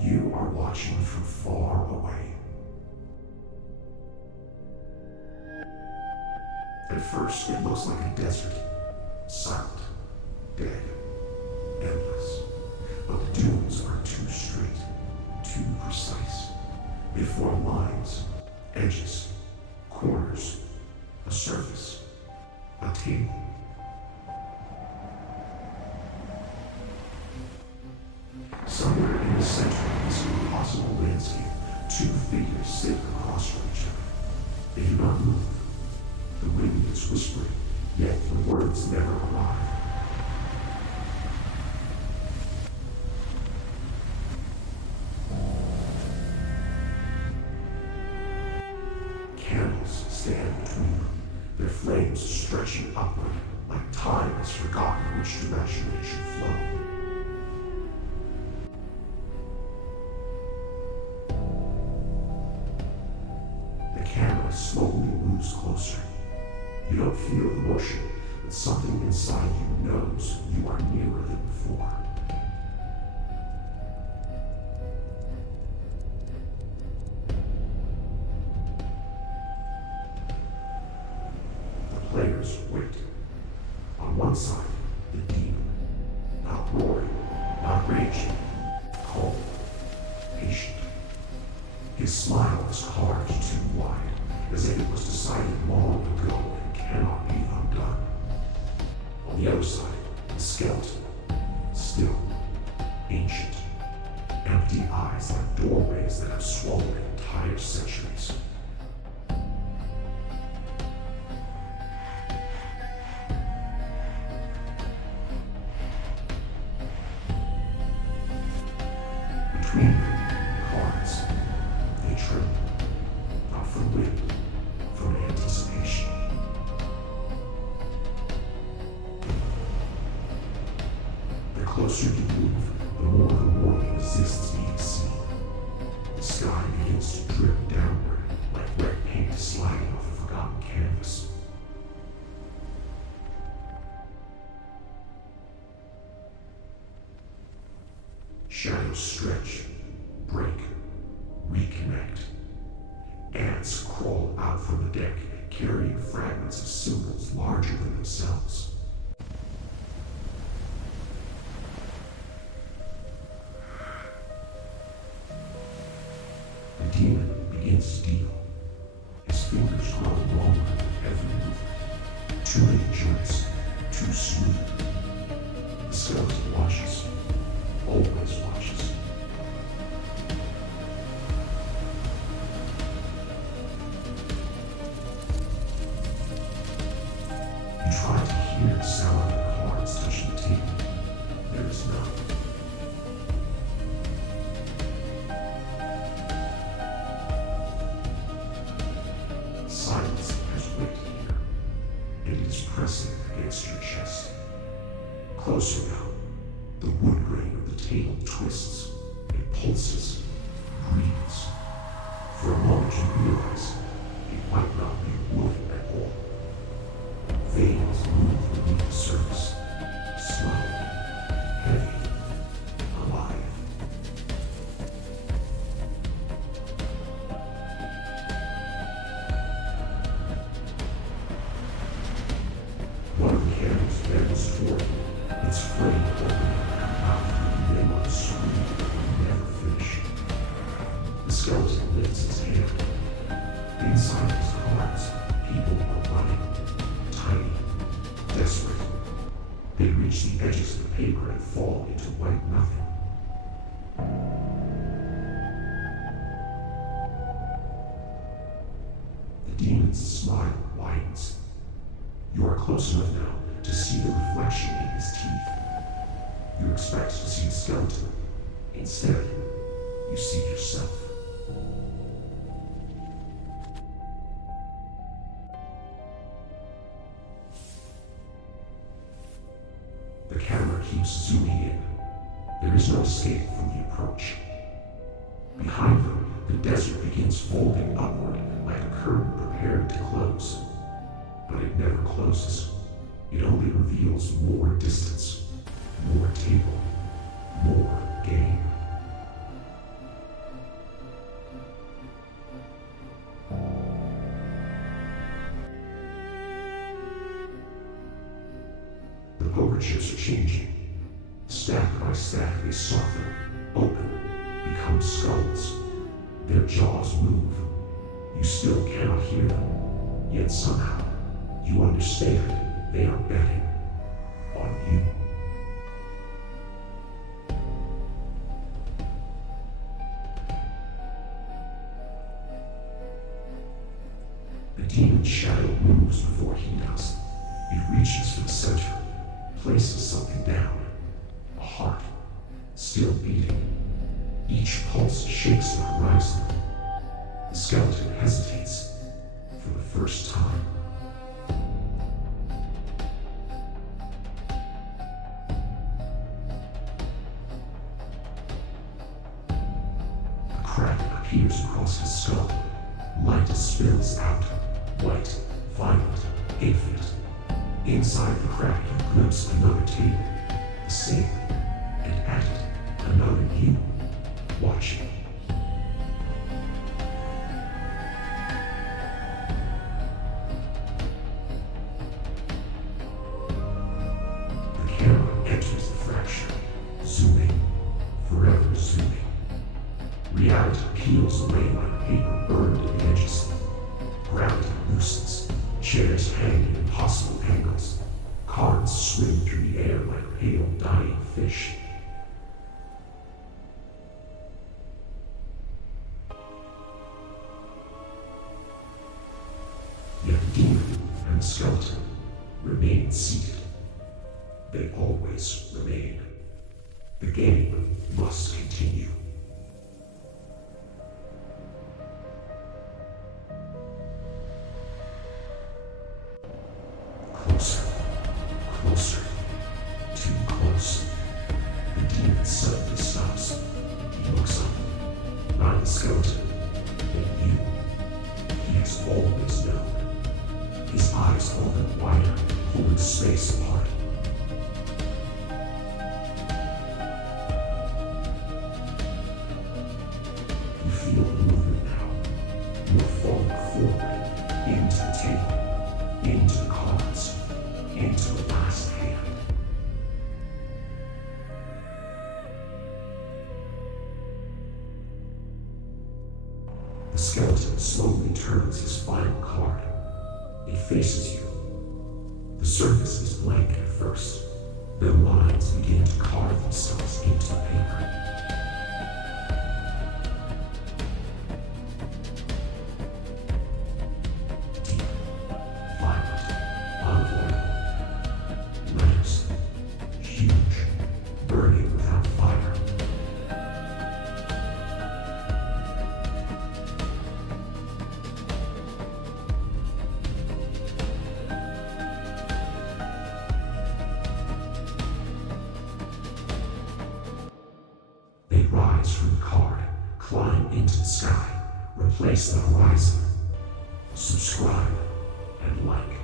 You are watching from far away. At first, it looks like a desert, silent, dead, endless. But the dunes are too straight, too precise. They form lines, edges, corners, a surface, a table. Somewhere in the center of this impossible landscape, two figures sit across from each other. They do not move. The wind is whispering, yet the words never arrive. Candles stand between them, their flames stretching upward, like time has forgotten which direction it should flow. The camera slowly moves closer. You don't feel the motion, but something inside you knows you are nearer than before. The players wait. On one side, the demon, not roaring, not raging, calm, patient. His smile is carved too wide, as if it was decided long ago and cannot be undone. On the other side, the skeleton, still, ancient, empty eyes like doorways that have swallowed entire centuries. Between them, cards. They tremble, not from wind, from anticipation. The closer you move, the more the warning resists being seen. The sky begins to drip downward, like wet paint sliding off a forgotten canvas. Shadows stretch, break, reconnect. Ants crawl out from the deck, carrying fragments of symbols larger than themselves. The demon begins to deal. His fingers grow longer with every movement. Too many joints, too smooth. The skeleton watches, always watches. You try to hear the sound of the cards touching the table. There is none. Silence has weight here, and it is pressing against your chest. Closer now, the wood grain of the table twists, it pulses, breathes. For a moment you realize it might not be wood at all. Veins move beneath the surface, slow, heavy, alive. One of the candles bends toward you, its flame opening her mouth, and then scream that will never finish. The skeleton lifts its hand. Inside his cards, people are running. Tiny, desperate. They reach the edges of the paper and fall into white nothing. The demon's smile widens. You are close enough now to see the reflection in his teeth. You expect to see the skeleton. Instead, you see yourself. The camera keeps zooming in. There is no escape from the approach. Behind them, the desert begins folding upward like a curtain prepared to close. But it never closes. It only reveals more distance, more table, more game. temperatures are changing. Stack by stack, they soften, open, become skulls. Their jaws move. You still cannot hear them, yet somehow you understand they are betting on you. The demon's shadow moves before he does. It reaches for the center, places something down. A heart, still beating. Each pulse shakes the horizon. The skeleton hesitates for the first time. A crack appears across his skull. Light spills out, white, violet, infinite. Inside the crack you glimpse another table, the same, and at it, another you, watching. The camera enters the fracture, zooming, forever zooming. Reality peels away like paper burned at the edges. Gravity loosens, chairs hang in impossible angles. Cards swim through the air like pale, dying fish. Yet the demon and the skeleton remain seated. They always remain. The game must continue. Closer, closer, too close. The demon suddenly stops. He looks up, not the skeleton, but you. He has always known. His eyes open wider, pulling space apart. You feel the movement now. You are falling forward, into the table, into the cards, into the last hand. The skeleton slowly turns his final card. It faces you. The surface is blank at first. Then lines begin to carve themselves into the paper. Deep, violent, unavoidable. Letters, huge, burning without fire. They rise from the card, climb into the sky, replace the horizon. Subscribe and like.